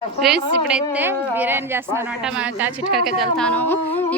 Friends ఇప్పుడైతే బిర్యానీ చేస్తున్నాను అనమాట. మన చిట్కడికి వెళ్తాను.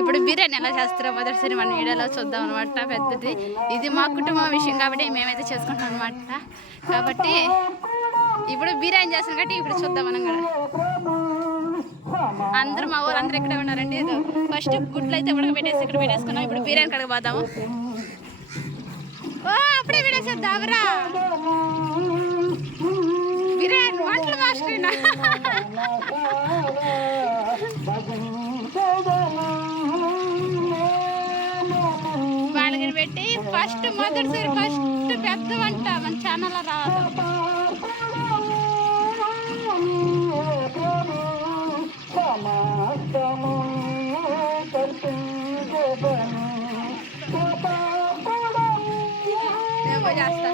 ఇప్పుడు బిర్యానీ ఎలా చేస్తారో మొదటిసారి మన వీడియోలో చూద్దాం అనమాట. పెద్దది ఇది మా కుటుంబం విషయం కాబట్టి మేమైతే చేసుకుంటాం అనమాట. కాబట్టి ఇప్పుడు బిర్యానీ చేస్తాం కాబట్టి ఇప్పుడు చూద్దాం మనం కూడా. అందరూ మా ఊరు అందరూ ఇక్కడే ఉన్నారండి. ఫస్ట్ గుడ్లు అయితే ఉడకబెట్టేసి ఇక్కడ పెట్టేసుకున్నాం. ఇప్పుడు బిర్యానీ కడగ పోదాము. అప్పుడే పెట్టేసేద్దామరా బిర్యానీ వంటలు మాస్టర్ వాళ్ళకి పెట్టి మొదటిసారి పెద్ద వంట మన ఛానల్లో రావాలి. చేస్తా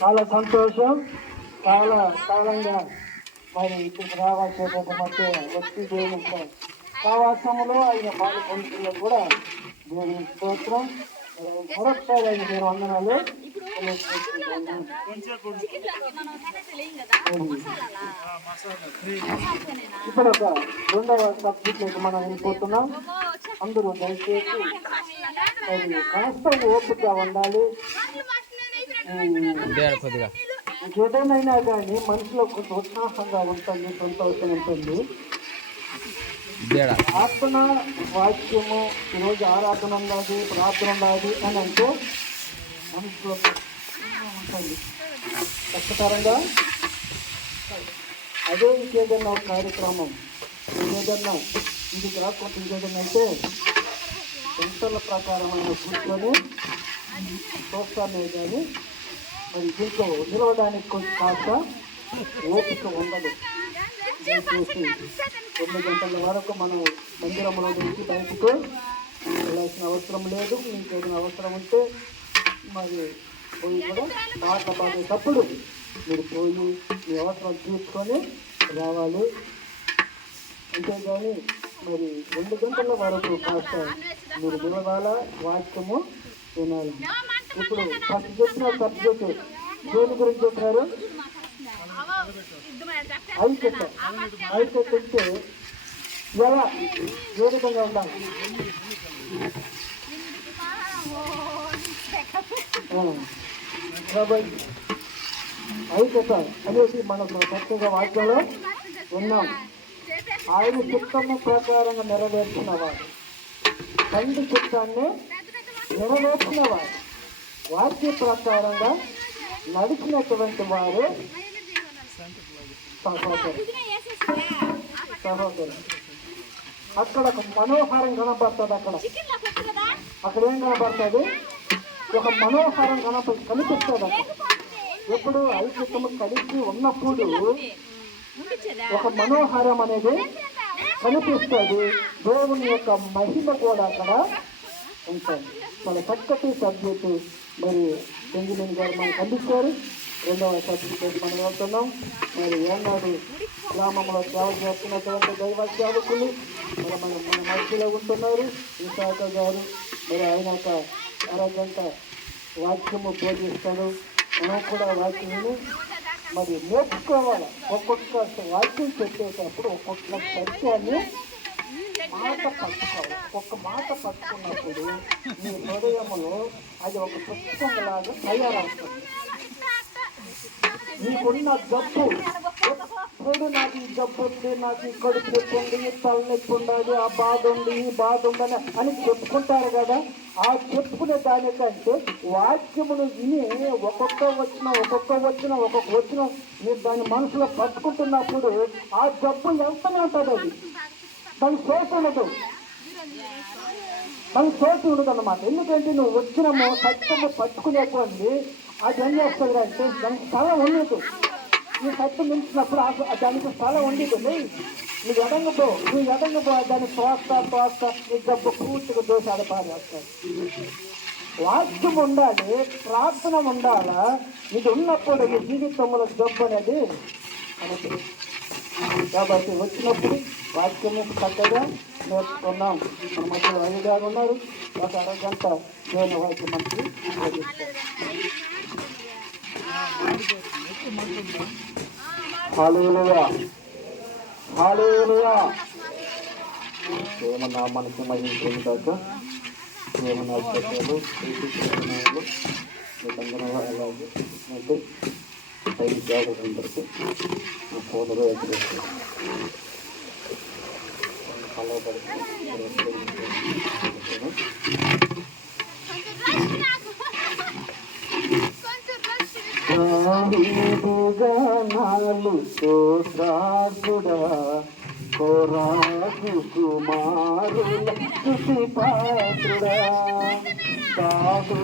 చాలా సంతోషం. చాలా కాలంగా మరి ఇప్పుడు రావాల్సేటటువంటి వ్యక్తి దేవుని ప్రవాసంలో ఆయన పాలు పొందుతుల్లో కూడా దేవుని స్తోత్రం. మరొకసారి ఆయన నేను వందనాలు. ఇప్పుడు ఒక రెండవ సబ్జెక్ట్ మనం వెళ్ళిపోతున్నాం. అందరూ దయచేసి కాస్త ఓపికగా ఉండాలి. ఏదైనా కానీ మనిషిలో కొంచెం ఉత్సాహంగా ఉంటుంది, సంతోషం ఉంటుంది. ప్రార్థన వాక్యము ఈరోజు ఆరాధన ఉన్నది, ప్రార్థన ఉన్నది అని అంటే మనసులో ఉంటుంది కష్టకరంగా. అదే ఇంకేదన్నా ఒక కార్యక్రమం ఏదన్నా ఇది కాకుండా ఇంకేదన్నా అయితే గంటల ప్రకారమైన కూర్చొని చూస్తానే కానీ మరి దీంట్లో నిలవడానికి కొంచెం కాస్త ఓపిక ఉండదు. 9 గంటల వరకు మనం మందిరంలో నుంచి బయటకు వెళ్ళాల్సిన అవసరం లేదు. మీకు ఏదైనా అవసరం ఉంటే మరి పోయి కూడా పాట పాడేటప్పుడు మీరు పోయి మీ అవసరాలు తీసుకొని రావాలి. అంతేగాని మరి 2 గంటల వరకు కాస్త మీరు వినవాల వాక్యము వినాలి. ఇప్పుడు ఫస్ట్ చెప్పిన సబ్జెక్ట్ దేని గురించి చెప్పారు? ఐక్యత. ఐక్యత అంటే ఎలా ఏ విధంగా ఉండాలి? కాబట్టి ఐక్యత అనేది మనకు ప్రత్యేక వాక్యంలో ఉన్నాం. ఆయన చిత్తము ప్రకారంగా నెరవేర్చినవాడు, తండ్రి చిత్తాన్ని నెరవేర్చినవాడు, వాక్య ప్రకారంగా నడిచినటువంటి వారు సహోదరు. అక్కడ ఒక మనోహారం కనపడుతుంది. అక్కడ ఏం కనపడుతుంది? ఒక మనోహారం కనిపిస్తుంది. ఎప్పుడు ఐక్యతము కలిసి ఉన్నప్పుడు ఒక మనోహారం అనేది కనిపిస్తుంది. దేవుని యొక్క మహిమ కూడా అక్కడ ఉంటుంది. మన చక్కటి సబ్జెక్టు మరి బెంజమిన్ గారు మనకు అందిస్తారు. రెండవ సబ్జెక్ట్ మనం వెళ్తున్నాం. మరి ఏనాడు గ్రామంలో సేవ చేస్తున్నటువంటి దైవ సేవకులు మరి మన మధ్యలో ఉంటున్నారు. విశాఖ గారు మరి ఆయన ఒక అరగంట వాక్యము బోధిస్తాడు. మనం కూడా వాక్యము మరి నేర్చుకోవాలి. ఒక్కొక్క వాక్యం చెప్పేటప్పుడు ఒక్కొక్క సత్యాన్ని మాట పట్టుకోవాలి. ఒక్క మాట పట్టుకున్నప్పుడు మీ హృదయంలో అది ఒక పుస్తకంలాగా తయారవుతుంది. నీకున్న జబ్బు ఎప్పుడు నాకు ఈ జబ్బు ఉంది, నాకు ఈ కడుపు నొప్పి ఉంది, ఈ తలనొప్పి ఉండాలి, ఆ బాధ ఉంది, ఈ బాధ ఉందని అని చెప్పుకుంటారు కదా. ఆ చెప్పుకునే దానికంటే వాక్యమును విని ఒక్కొక్క వచ్చిన మీరు దాని మనసులో పట్టుకుంటున్నప్పుడు ఆ జబ్బు ఎంతనే ఉంటుంది. అది దాని సోటు ఉండదు అన్నమాట. ఎందుకంటే నువ్వు వచ్చినమో సత్యము పట్టుకునేటువంటి అది ఏం చేస్తుంది అంటే దానికి స్థలం ఉండదు. నీ సత్యం నిలిచినప్పుడు దానికి స్థలం ఉండదు. నువ్వు ఎడంగపో దాన్ని తోస్తా నీ జబ్బు పూర్తిగా దోషాలు పారేస్తాడు. వాక్యం ఉండాలి, ప్రార్థన ఉండాలా. ఇది ఉన్నప్పుడు ఈ జీవితంలో జబ్బు అనేది మనకి. కాబట్టి వచ్చినప్పుడు వాక్యము చక్కగా నేర్చుకున్నాం. మన మధ్యలో 5 గారు ఉన్నారు. ఒక అరగంట దేవుని వాక్యం మనకి హల్లెలూయా హల్లెలూయా. ఏమన్నా మనకి మహిళలు కాక ఏమన్నా చర్చలు అలాగే అంటే టైం జాగ్రత్తకి ఫోన్లో ఎదురు గానాలు స్తోత్రార్జుడా కోరాసు కుమారుల స్తుతి పాత్రుడా. గానాలు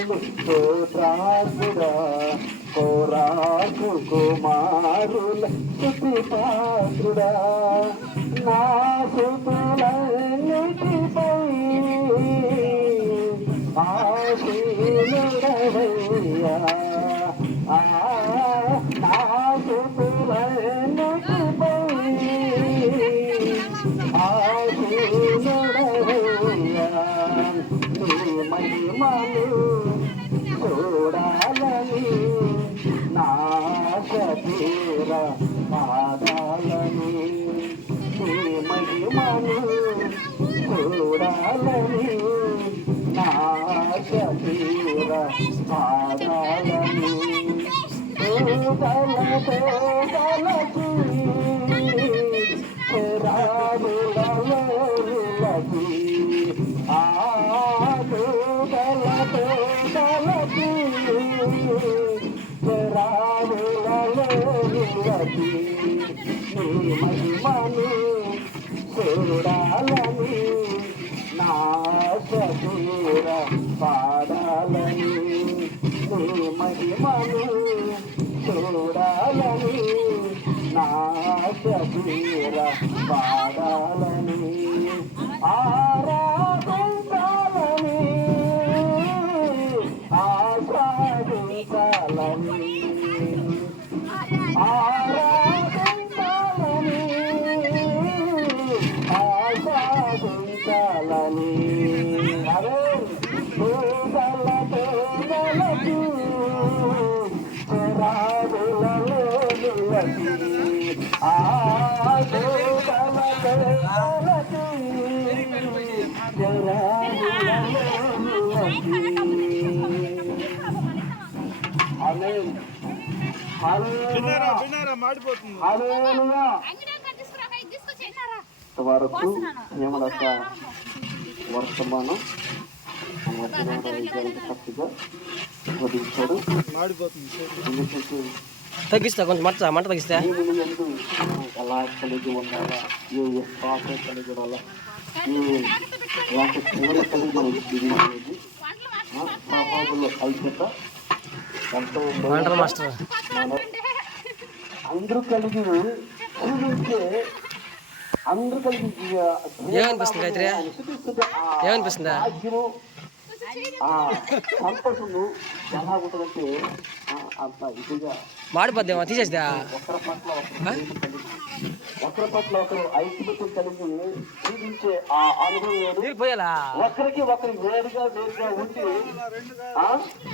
వందనాలు స్తోత్రాసుడా కోరాసు కుమారుల స్తుతి పాత్రుడా నా స్తుతులన్నిటిపై ఆశీనుడవయ్యా నా స్తుతులన్నిటిపై ఆశీనుడవయ్యా నీ మహిమలు చూడాలని నా శరీర పాదాలని నీ మహిమలు చూడాలని నా శరీర పాదాలని తలకి రాములకి రాములకి నీ మహిమను చూడాలని నా శరీర పాడాలని నీ మహిమను చూడాలని నా శరీర పాడాలని ఆరాధించాలని ఆస్వాదించాలని ఆరాధించాలని ఆస్వాదించాలని అరే వరకు ఏమలక వర్తమానం కరెక్ట్గా వదిలించాడు. తగ్గిస్తా కొంచెం మంట తగ్గిస్తా ఎలా కలిగి ఉండాలా ఏ శ్వాస కలిగి ఉండాలా ఏ కూర కలిగి మనం జీవించేది సహోదరుల ఐక్యత ఎంతో మాస్టర్ అందరూ కలిగి జీవించే అందరూ కలిగి ఏమనిపిస్తుంది గాయత్రి ఏమనిపిస్తుందా సంతోషము ఎలా ఉంటుందంటే అంత ఇదిగా మాడిపోద్దేమో తీసేస్తా ఒకరి పట్ల ఒకరు ఐక్యత కలిగి జీవించే ఆ అనుభవం పోయాలా ఒకరికి ఒకరు వేరుగా ఉండి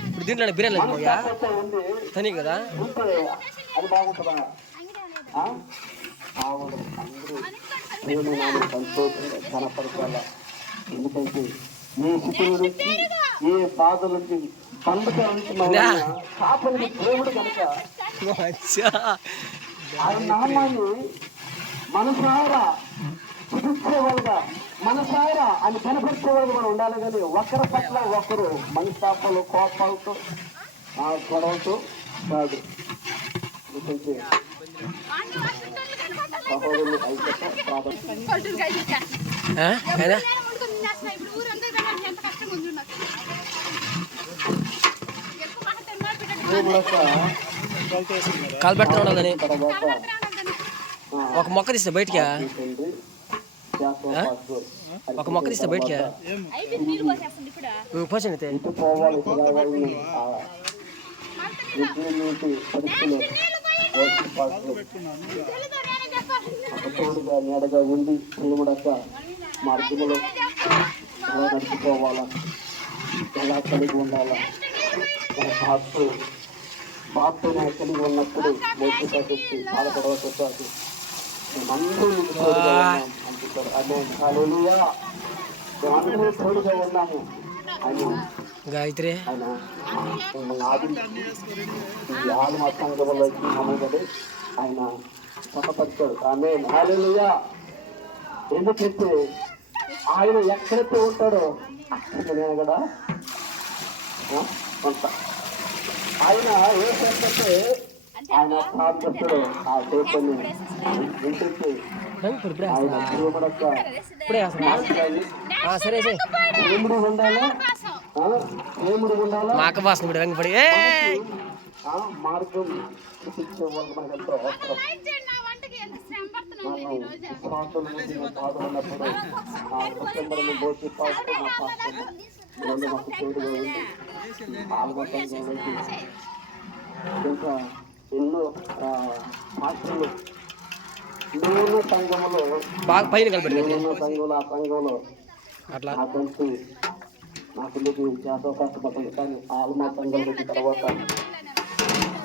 ఇప్పుడు దీంట్లో బిర్యానీ ఉండి తని కదా ఉంటే అది బాగుంటుందా ఆవులు అందరూ ప్రేమనాలు సంతోషంగా కనపరచాల. ఎందుకంటే ఏ స్థితుల నుంచి ఏ బాధల నుంచి పండుగ నుంచి కాపలిని దేవుడు కనుక ఆయన నామాన్ని మనసారా చూపించేవాళ్ళుగా మనసారా అని కనపరిచేవాళ్ళు మనం ఉండాలి. కానీ ఒకరి పట్ల ఒకరు మనస్తాపాలు కోపాలతో గొడవతో కాదు. ఎందుకంటే సహోదరులు ఐక్యత కాలు పెడుతున్నాడని ఒక మొక్క తీస్తే బయటికి ఒక మొక్క తీస్తే బయటికి పోసండి తోడుగా నీడగా ఉండి దేవుడక మార్గంలో ఎలా నడిచిపోవాలా ఎలా కలిగి ఉండాలా మన బాధతో కలిగి ఉన్నప్పుడు మోసుగా తెచ్చి బాధపడవలసి వస్తుంది. మేమందరూ అంటున్నారు అదే హల్లెలూయా మేమందరూ తోడుగా ఉన్నాము. ఆయన గాయత్రి ఆయన ఆది ఆత్మ సంఘంలోకి నమ్మకం ఆయన స్వతపరిచాడు. ఆమె హల్లెలూయా. ఎందుకంటే ఆయన ఎక్కడైతే ఉంటాడో అక్కడ నేను కూడా ఉంటా. ఆయన ఏ చేస్తే ఆయన ప్రార్థిస్తాడో ఆ చేతుని వింటే ఆయన దేవుడు సరే దేవుడు ఉండాలా దేవుడు ఉండాలా మా అక్క బాస్ ఇప్పుడు రంగపడి మార్గం చూపించే వాళ్ళకి మనకు ఎంతో అవసరం. మనం విశ్వాసం పాల్గొన్నప్పుడు ఆ కుటుంబంలో పోటీ పాల్గొన్న మాకు తోడుగా ఉంది పాల్గొనడం కాబట్టి ఇంకా ఎన్నో పాత్రలు నేను సంఘంలో బాగా పైన కలిపి సంఘంలో ఆ సంఘంలో అట్లా నా కలిసి నా పిల్లకి చేత కష్టపడ్డాను. కానీ ఆల్మా సంఘం వచ్చిన తర్వాత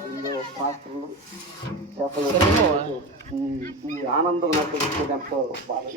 ఎన్నో పాత్రలు చేపలు ఈ ఆనందం నాకు ఎంతో బాగా